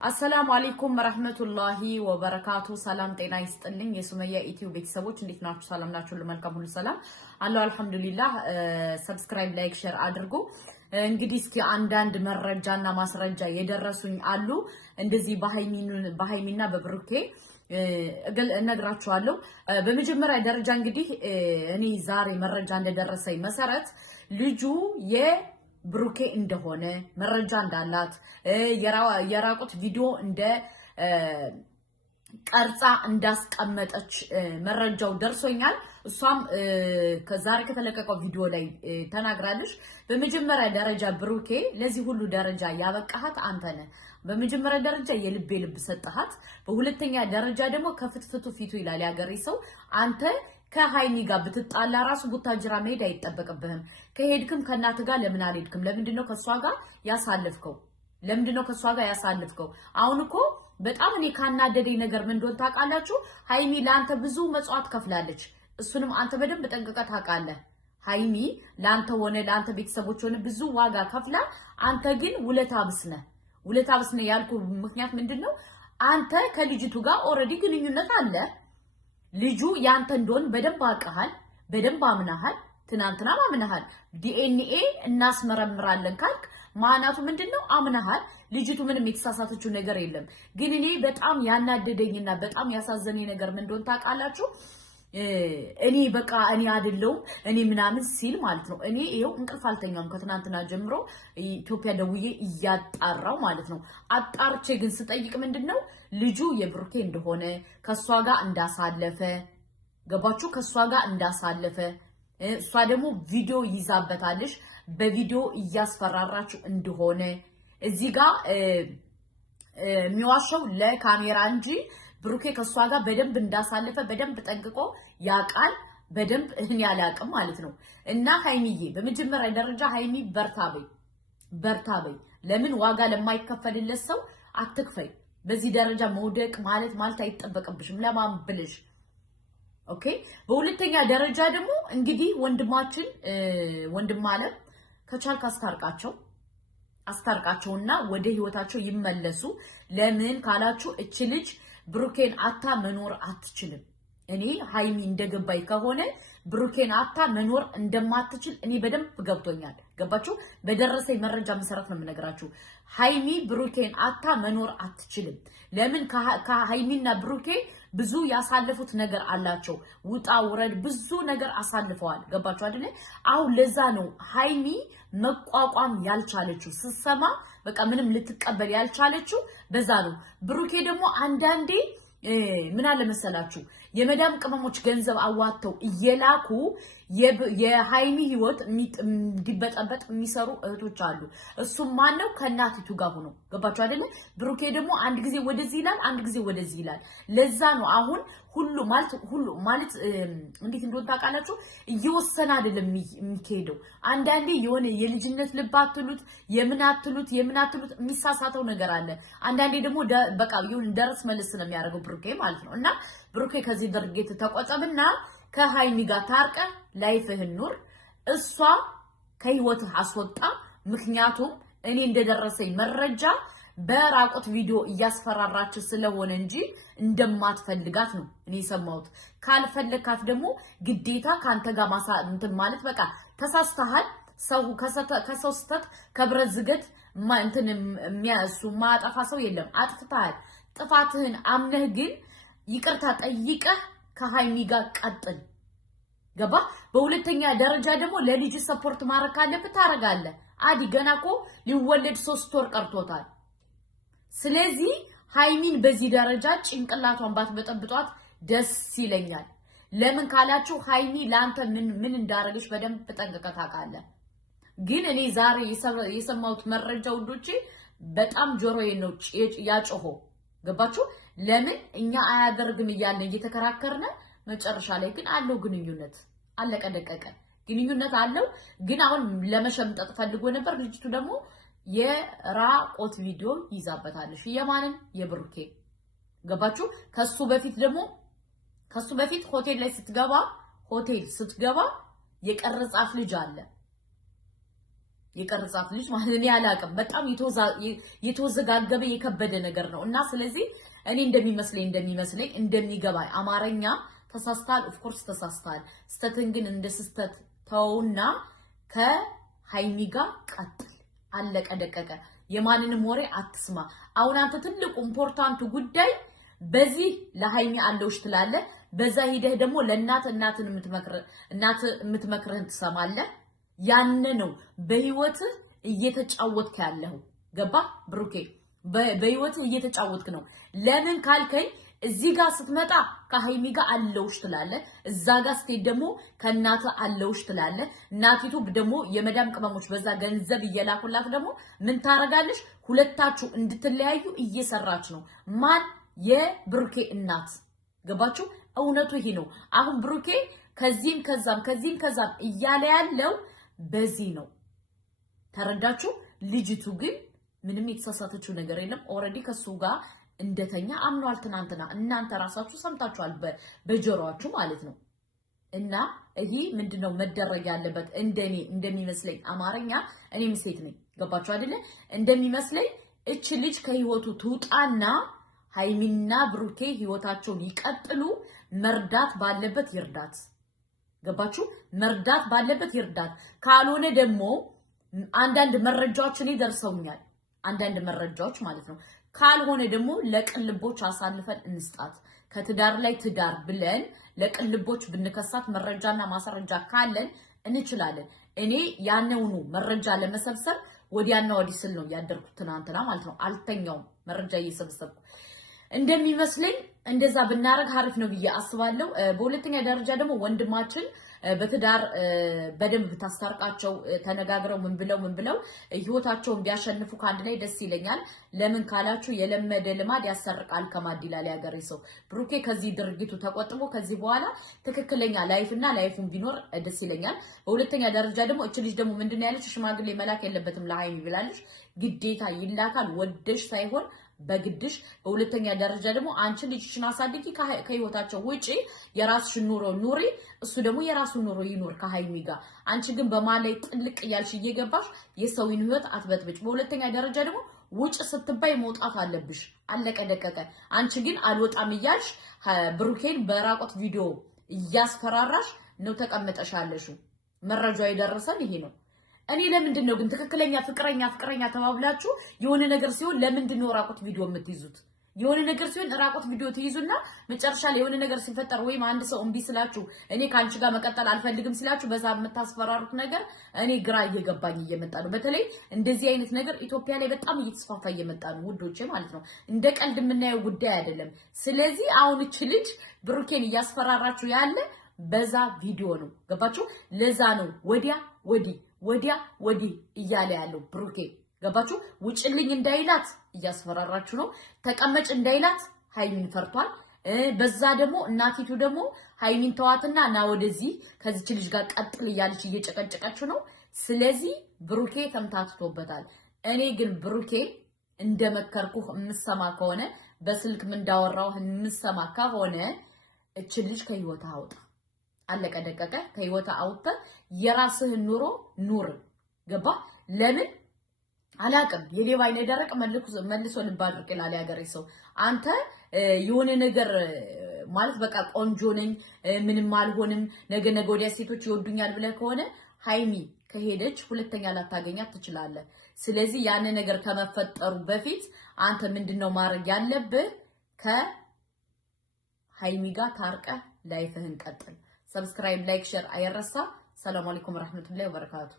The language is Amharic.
አሰላሙ አለይኩም ወራህመቱላሂ ወበረካቱ። ሰላም ጤና ይስጥልኝ የሱመያ ኢትዮ ቤተሰቦች እንዴት ናችሁ? ሰላም ናችሁ? ለመልካም ሁሉ ሰላም አላህ አልহামዱሊላህ። ሰብስክራይብ ላይክ ሼር አድርጉ። እንግዲህ እስኪ አንዳንድ መረጃና ማስረጃ የደረሱኝ አሉ እንደዚህ በሃይሚና በብሩኬ እነግራችኋለሁ። በመጀመሪያ ደረጃ እንግዲህ እኔ ዛሬ መረጃ እንደደረሰኝ መሰረት ልጁ ብሩኬ እንደሆነ መረጃ እንዳላት የራቁት ቪዲዮ እንደ ቀርጻ እንዳስቀመጠች መረጃው ደርሶኛል። እሷም ከዛሬ ከተለቀቀው ቪዲዮ ላይ ተናግራለች። በመጀመሪያ ደረጃ ብሩኬ ለዚህ ሁሉ ደረጃ ያበቃሃት አንተ ነህ። በመጀመሪያ ደረጃ የልቤ ልብ ሰጠሃት። በሁለተኛ ደረጃ ደግሞ ከፍትፍቱ ፊቱ ይላል ያገሬ ሰው አንተ ከሃይሚ ጋር ብትጣላ ራሱ ቡታጅራ መሄድ አይጠበቅብህም። ከሄድክም ከናት ጋር ለምን አልሄድክም? ለምንድነው ከሷ ጋር ያሳልፍከው? ለምንድነው ከሷ ጋር ያሳልፍከው? አሁን እኮ በጣም እኔ ካናደደኝ ነገር ምን እንደሆነ ታውቃላችሁ? ሃይሚ ለአንተ ብዙ መስዋዕት ከፍላለች። እሱንም አንተ በደንብ ጠንቅቀህ ታውቃለህ። ሃይሚ ለአንተ ሆነ ለአንተ ቤተሰቦች ሆነ ብዙ ዋጋ ከፍላ፣ አንተ ግን ውለታ ቢስ ነህ ያልኩ ምክንያት ምንድነው? አንተ ከልጅቱ ጋር ኦሬዲ ግንኙነት አለ። ልጁ ያንተ እንደሆነ በደንብ አውቀሃል፣ በደንብ አምናሃል። ትናንትና አምናሃል። ዲኤንኤ እናስመረምራለን ካልክ ማናቱ ምንድነው? አምናሃል። ልጅቱ ምንም የተሳሳተችው ነገር የለም። ግን እኔ በጣም ያናደደኝና በጣም ያሳዘነኝ ነገር ምን እንደሆነ ታውቃላችሁ? እኔ በቃ እኔ አይደለሁም እኔ ምናምን ሲል ማለት ነው። እኔ ይሄው እንቅልፍ አልተኛም ከትናንትና ጀምሮ ኢትዮጵያ ደውዬ እያጣራው ማለት ነው። አጣርቼ ግን ስጠይቅ ምንድነው ልጁ የብሩኬ እንደሆነ ከሷ ጋር እንዳሳለፈ ገባችሁ? ከሷ ጋር እንዳሳለፈ እሷ ደግሞ ቪዲዮ ይዛበታለሽ በቪዲዮ እያስፈራራችሁ እንደሆነ እዚህ ጋር የሚዋሸው ለካሜራ እንጂ ብሩኬ ከሷ ጋር በደንብ እንዳሳለፈ በደንብ ጠንቅቆ ያቃል። በደንብ እኔ ያላቅም ማለት ነው። እና ሃይሚዬ በመጀመሪያ ደረጃ ሃይሚ በርታ በይ። ለምን ዋጋ ለማይከፈልለት ሰው አትክፈይ። በዚህ ደረጃ መውደቅ ማለት አይጠበቅብሽም። ለማን ብለሽ ኦኬ። በሁለተኛ ደረጃ ደግሞ እንግዲህ ወንድም አለም ከቻልክ አስታርቃቸውና ወደ ህይወታቸው ይመለሱ። ለምን ካላችሁ እቺ ልጅ ብሩኬን አታ መኖር አትችልም። እኔ ሃይሚ እንደገባይ ከሆነ ብሩኬን አታ መኖር እንደማትችል እኔ በደንብ ገብቶኛል። ገባችሁ? በደረሰኝ መረጃ መሰረት ነው የምነግራችሁ። ሃይሚ ብሩኬን አታ መኖር አትችልም። ለምን ከሃይሚና ብሩኬ ብዙ ያሳለፉት ነገር አላቸው። ውጣ ውረድ ብዙ ነገር አሳልፈዋል። ገባችሁ አይደል? አሁን ለዛ ነው ሃይሚ መቋቋም ያልቻለችው። ስሰማ በቃ ምንም ልትቀበል ያልቻለችው በዛ ነው። ብሩኬ ደግሞ አንዳንዴ ምን አለ መሰላችሁ የመዳም ቅመሞች ገንዘብ አዋተው እየላኩ የሃይሚ ህይወት እንዲበጠበጥ የሚሰሩ እህቶች አሉ። እሱም ማነው? ከናቲቱ ጋር ሆኖ ገባችሁ አይደለ? ብሩኬ ደግሞ አንድ ጊዜ ወደዚህ ይላል፣ አንድ ጊዜ ወደዚህ ይላል። ለዛ ነው አሁን ሁሉ ማለት እንዴት እንደሆነ ታውቃላችሁ? እየወሰነ አይደለም የሚካሄደው። አንዳንዴ የሆነ የልጅነት ልብ አትሉት የምን አትሉት የሚሳሳተው ነገር አለ። አንዳንዴ ደግሞ በቃ ይሁን ደረስ መልስ ነው የሚያደርገው ብሩኬ ማለት ነው። እና ብሩኬ ከዚህ ድርጊት ተቆጠብና ከሃይሚ ጋር ታርቀ ላይፍህን ኑር። እሷ ከህይወትህ አስወጣ። ምክንያቱም እኔ እንደደረሰኝ መረጃ በራቁት ቪዲዮ እያስፈራራች ስለሆነ እንጂ እንደማትፈልጋት ነው እኔ ሰማሁት። ካልፈለካት ደግሞ ግዴታ ካንተ ጋር እንትን ማለት በቃ ተሳስተሃል። ሰው ከሰው ስተት ከብረት ዝገት እንትን የሚያሱ ማጠፋ ሰው የለም። አጥፍተሃል። ጥፋትህን አምነህ ግን ይቅርታ ጠይቀህ ከሃይሚ ጋር ቀጥል። ገባ? በሁለተኛ ደረጃ ደግሞ ለልጅ ሰፖርት ማድረግ ካለብህ ታረጋለህ። አዲ ገና እኮ ሊወለድ 3 ወር ቀርቶታል። ስለዚህ ሃይሚን በዚህ ደረጃ ጭንቅላቷን ባትበጠብጧት ደስ ይለኛል። ለምን ካላችሁ ሃይሚ ለአንተ ምን እንዳረገች በደንብ ጠንቅቀህ ታውቃለህ። ግን እኔ ዛሬ የሰማሁት መረጃ ውዶቼ በጣም ጆሮዬ ነው ያጮኸው። ገባችሁ? ለምን እኛ አያደርግም እያልን እየተከራከርነ መጨረሻ ላይ ግን አለው ግንኙነት አለቀ ደቀቀ ግንኙነት አለው። ግን አሁን ለመሸምጠጥ ፈልጎ ነበር። ልጅቱ ደግሞ የራቆት ቪዲዮ ይዛበታለሽ። የማንን? የብሩኬ። ገባችሁ? ከሱ በፊት ሆቴል ስትገባ የቀረጻት ልጅ አለ። የቀረጻት ልጅ ማለት እኔ አላውቅም። በጣም የተወዘጋገበ የከበደ ነገር ነው እና ስለዚህ እኔ እንደሚመስለኝ እንደሚገባኝ አማርኛ ተሳስታል። ኦፍ ኮርስ ተሳስታል። ስተትን ግን እንደ ስስተት ተውና ከሃይሚ ጋር ቀጥል። አለቀ ደቀቀ። የማንንም ወሬ አትስማ። አሁን አንተ ትልቁ ኢምፖርታንቱ ጉዳይ በዚህ ለሃይሚ አለውሽ ትላለ፣ በዛ ሂደህ ደግሞ ለእናት የምትመክርህን ትሰማለህ። ያነ ነው በህይወትህ እየተጫወትክ ያለው። ገባ ብሩኬ? በህይወትህ እየተጫወትክ ነው። ለምን ካልከኝ እዚህ ጋር ስትመጣ ከሃይሚ ጋር አለውሽ ትላለ፣ እዛ ጋር ስትሄድ ደግሞ ከእናት አለውሽ ትላለ። እናቲቱ ደግሞ የመዳም ቅመሞች በዛ ገንዘብ እየላኩላት ደግሞ ምን ታረጋለሽ? ሁለታችሁ እንድትለያዩ እየሰራች ነው። ማን? የብሩኬ እናት። ገባችሁ? እውነቱ ይሄ ነው። አሁን ብሩኬ ከዚህም ከዛም እያለ ያለው በዚህ ነው። ተረዳችሁ? ልጅቱ ግን ምንም የተሳሳተችው ነገር የለም። ኦሬዲ ከሱ ጋር እንደተኛ አምኗል። ትናንትና እናንተ ራሳችሁ ሰምታችኋል በጆሮአችሁ ማለት ነው። እና ይሄ ምንድነው መደረግ ያለበት? እንደሚመስለኝ አማርኛ እኔም ሴት ነኝ። ገባችሁ አይደለ? እንደሚመስለኝ እቺ ልጅ ከህይወቱ ትውጣና ሃይሚና ብሩኬ ህይወታቸውን ይቀጥሉ። መርዳት ባለበት ይርዳት። ገባችሁ? መርዳት ባለበት ይርዳት። ካልሆነ ደግሞ አንዳንድ መረጃዎች እኔ ደርሰውኛል። አንዳንድ መረጃዎች ማለት ነው። ካልሆነ ደግሞ ለቅልቦች አሳልፈን እንስጣት። ከትዳር ላይ ትዳር ብለን ለቅልቦች ብንከሳት መረጃና ማስረጃ ካለን እንችላለን። እኔ ያነውኑ መረጃ ለመሰብሰብ ወዲያና ወዲህ ስል ነው ያደርኩት ትናንትና ማለት ነው። አልተኛውም መረጃ እየሰበሰብኩ። እንደሚመስለኝ እንደዛ ብናረግ አሪፍ ነው ብዬ አስባለሁ። በሁለተኛ ደረጃ ደግሞ ወንድማችን በትዳር በደንብ ብታስታርቃቸው ተነጋግረው ምን ብለው ህይወታቸውን ቢያሸንፉ ካንድ ላይ ደስ ይለኛል። ለምን ካላችሁ የለመደ ልማድ ያሰርቃል ከማድ ይላል ያገሬ ሰው። ብሩኬ ከዚህ ድርጊቱ ተቆጥቦ ከዚህ በኋላ ትክክለኛ ላይፉን ቢኖር ደስ ይለኛል። በሁለተኛ ደረጃ ደግሞ እቺ ልጅ ደግሞ ምንድነው ያለች? ሽማግሌ መላክ የለበትም ለሃይሚ ብላለች። ግዴታ ይላካል፣ ወደሽ ሳይሆን በግድሽ። በሁለተኛ ደረጃ ደግሞ አንቺ ልጅሽን አሳድጊ፣ ከህይወታቸው ውጪ የራስሽን ኑሮ ኑሪ፣ እሱ ደግሞ የራሱን ኑሮ ይኖር ከሃይሚ ጋር። አንቺ ግን በማላይ ጥልቅ እያልሽ እየገባሽ የሰውን ህይወት አትበጥብጭ። በሁለተኛ ደረጃ ደግሞ ውጭ ስትባይ መውጣት አለብሽ። አለቀ ደቀቀ። አንቺ ግን አልወጣም እያልሽ ብሩኬን በራቆት ቪዲዮ እያስፈራራሽ ነው ተቀምጠሻለሽ። መረጃው የደረሰን ይሄ ነው። እኔ ለምንድን ነው ግን ትክክለኛ ፍቅረኛ ተባብላችሁ የሆነ ነገር ሲሆን ለምንድን ነው ራቆት ቪዲዮ የምትይዙት? የሆነ ነገር ሲሆን ራቆት ቪዲዮ ትይዙና መጨረሻ ላይ የሆነ ነገር ሲፈጠር ወይም አንድ ሰው እምቢ ስላችሁ እኔ ካንቺ ጋር መቀጠል አልፈልግም ሲላችሁ በዛ የምታስፈራሩት ነገር እኔ ግራ እየገባኝ እየመጣ ነው። በተለይ እንደዚህ አይነት ነገር ኢትዮጵያ ላይ በጣም እየተስፋፋ እየመጣ ነው ውዶቼ ማለት ነው። እንደ ቀልድ የምናየው ጉዳይ አይደለም። ስለዚህ አሁን እቺ ልጅ ብሩኬን እያስፈራራችሁ ያለ በዛ ቪዲዮ ነው። ገባችሁ? ለዛ ነው ወዲያ ወዲህ እያለ ያለው ብሩኬ። ገባችሁ? ውጭልኝ እንዳይላት እያስፈራራችሁ ነው። ተቀመጭ እንዳይላት ሃይሚን ፈርቷል። በዛ ደግሞ እናቲቱ ደግሞ ሃይሚን ተዋትና ና ወደዚህ ከዚች ልጅ ጋር ቀጥል እያለች እየጨቀጨቀችው ነው። ስለዚህ ብሩኬ ተምታትቶበታል። እኔ ግን ብሩኬ እንደመከርኩህ የምሰማ ከሆነ በስልክ ምን እንዳወራው የምሰማ ከሆነ እቺ ልጅ ከህይወት አውጣ። አለቀ ደቀቀ። ከህይወት አውጣ። የራስህን ኑሮ ኑር። ገባ? ለምን አላቅም። የሌባ አይነ ደረቅ መልሶ ልብ አድርቅ ይላል ያገሬ ሰው። አንተ የሆነ ነገር ማለት በቃ ቆንጆ ነኝ ምንም አልሆንም ነገ ወዲያ ሴቶች ይወዱኛል ብለህ ከሆነ ሃይሚ ከሄደች ሁለተኛ ላታገኛት ትችላለህ። ስለዚህ ያን ነገር ከመፈጠሩ በፊት አንተ ምንድነው ማድረግ ያለብህ? ከሃይሚ ጋር ታርቀህ ላይፍህን ቀጥል። ሰብስክራይብ፣ ላይክ፣ ሼር አይረሳ። ሰላም አለይኩም ወራህመቱላሂ ወበረካቱ።